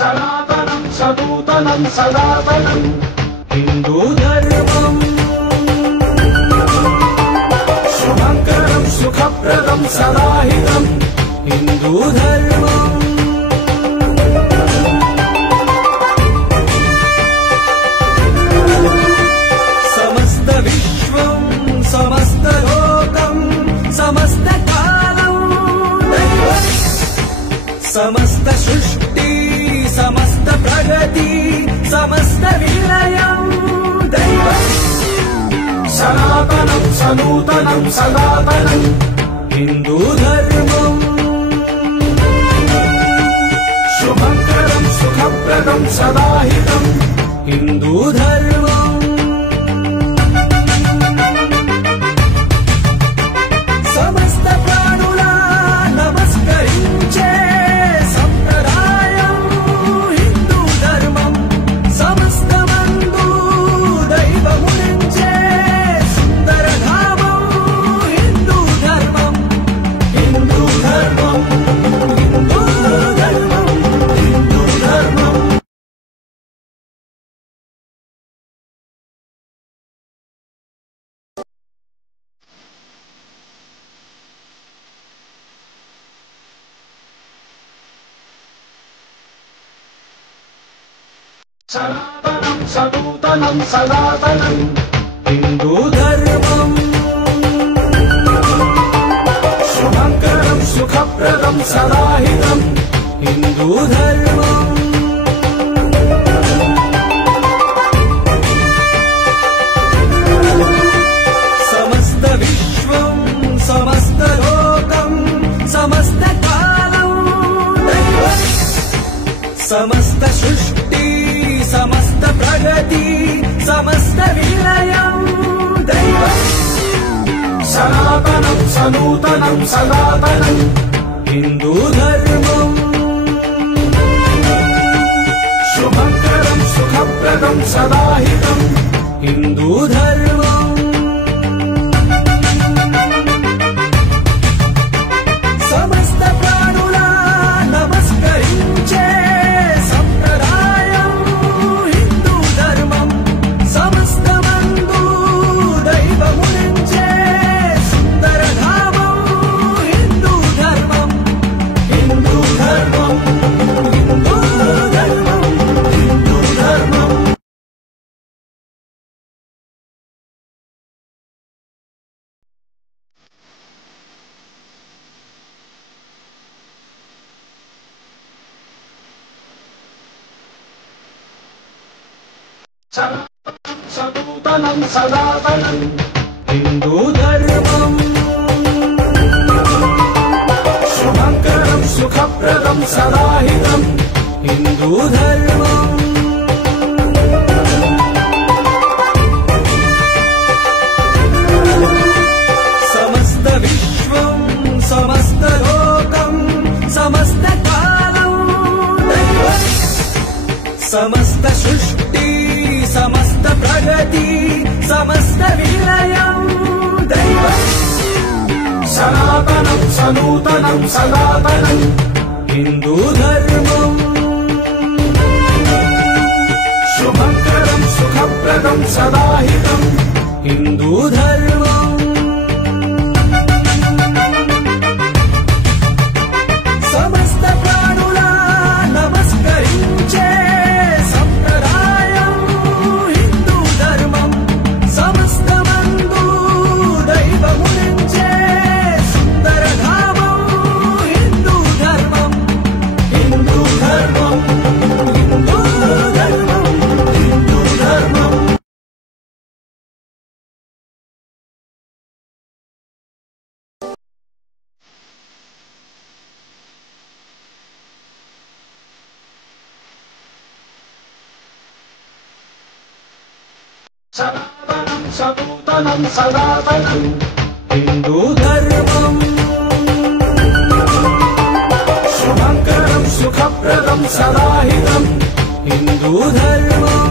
सनातनं सनूतनं सनातनं हिंदू धर्मं शुभंकरं सुखप्रदं सदाहितं हिंदू धर्मं समस्त विश्वं समस्त लोकं समस्त कालं दैवं समस्त सृष्टि समस्त प्रगति समस्त विलयं दैवं सनातनं सनूतनं सनातनं हिंदू धर्मं शुभंकरं सुखप्रदं सदाहितं हिंदू धर्मं समस्त प्राणुला नमस्कరించే संप्रदायं हिंदू धर्मं समस्तमंदु दैवमुनिంచే सुंदर धामं हिंदू धर्मं हिंदू धर्मं हिंदू धर्मं हिंदू धर्मं सनातनं सनूतनं सनातनं हिंदू धर्मं शुभंकरं सुखप्रदं सदाहितं हिंदू धर्मं समस्त विश्वं समस्त लोकं समस्त कालं दैवं समस्त सृष्टि समस्त प्रगति समस्त विलयं दैवं सनातनं सनूतनं सनातनं हिंदू धर्मं शुभंकरं सुखप्रदं सदाहितं हिंदू धर्मं समस्त प्राणुला नमस्कరించే संप्रदायं हिंदू धर्मं समस्तमंदु दैवमुनिంచే सुंदर धामं हिंदू धर्मं हिंदू धर्मं हिंदू धर्मं हिंदू धर्मं सनातनं सनातनं हिंदू धर्मं शुभंकरं सुखप्रदं सदाहितं हिंदू धर्मं समस्त विश्वं समस्त लोकं समस्त कालं दैवं समस्त सृष्टि समस्त प्रगति समस्त विलयं दैवं सनातनं सनूतनं सनातनं हिंदू धर्मं शुभंकरं सुखप्रदं सदाहितं हिंदू धर्मं समस्त प्राणुला नमस्कరించే संप्रदायं हिंदू धर्मं समस्तमंदु दैवमुनिంచే सुंदर धामं हिंदू धर्मं हिंदू धर्मं हिंदू धर्मं हिंदू धर्मं सनातनं सनूतनं सनातनं हिंदू धर्मं शुभंकरं सुखप्रदं सदाहितं हिंदू धर्मं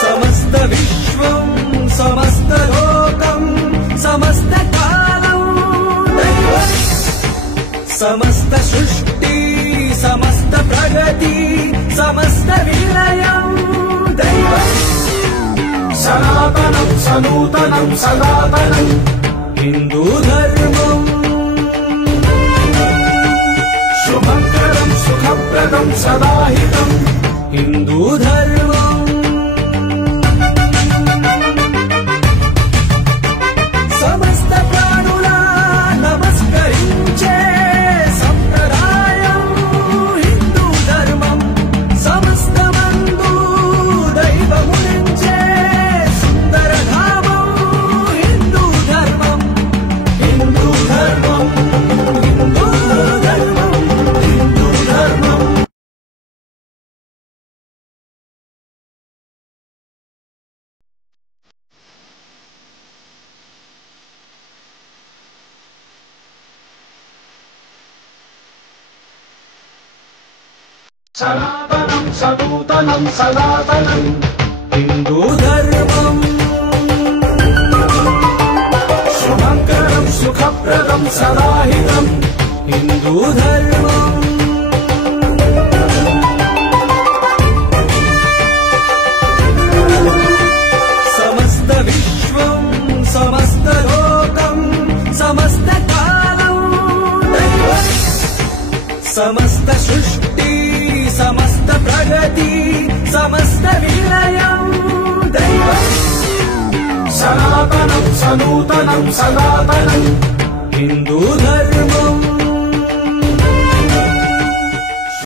समस्त विश्वं समस्त लोकं समस्त कालं सनूतनं सनातनं हिन्दूधर्मम् शुभङ्करं सुखप्रदं सदाहितं हिन्दूधर्मम् समस्त प्राणुला नमस्कరించే సంప్రదాయం హిందూ ధర్మం సమస్తమందు దైవమునించే సుందర ధామం హిందూ ధర్మం హిందూ ధర్మం హిందూ ధర్మం హిందూ ధర్మం सनातनं सनूतनं सनातनं हिन्दूधर्मम् शुभङ्करं सुखप्रदं सदाहितं हिन्दूधर्मम् समस्त विश्वं समस्त लोकं समस्त कालं समस्त सृष्टि समस्त प्रगति समस्त विलयं दैवम् सनातनं सनूतनं सनातनं हिन्दूधर्मम्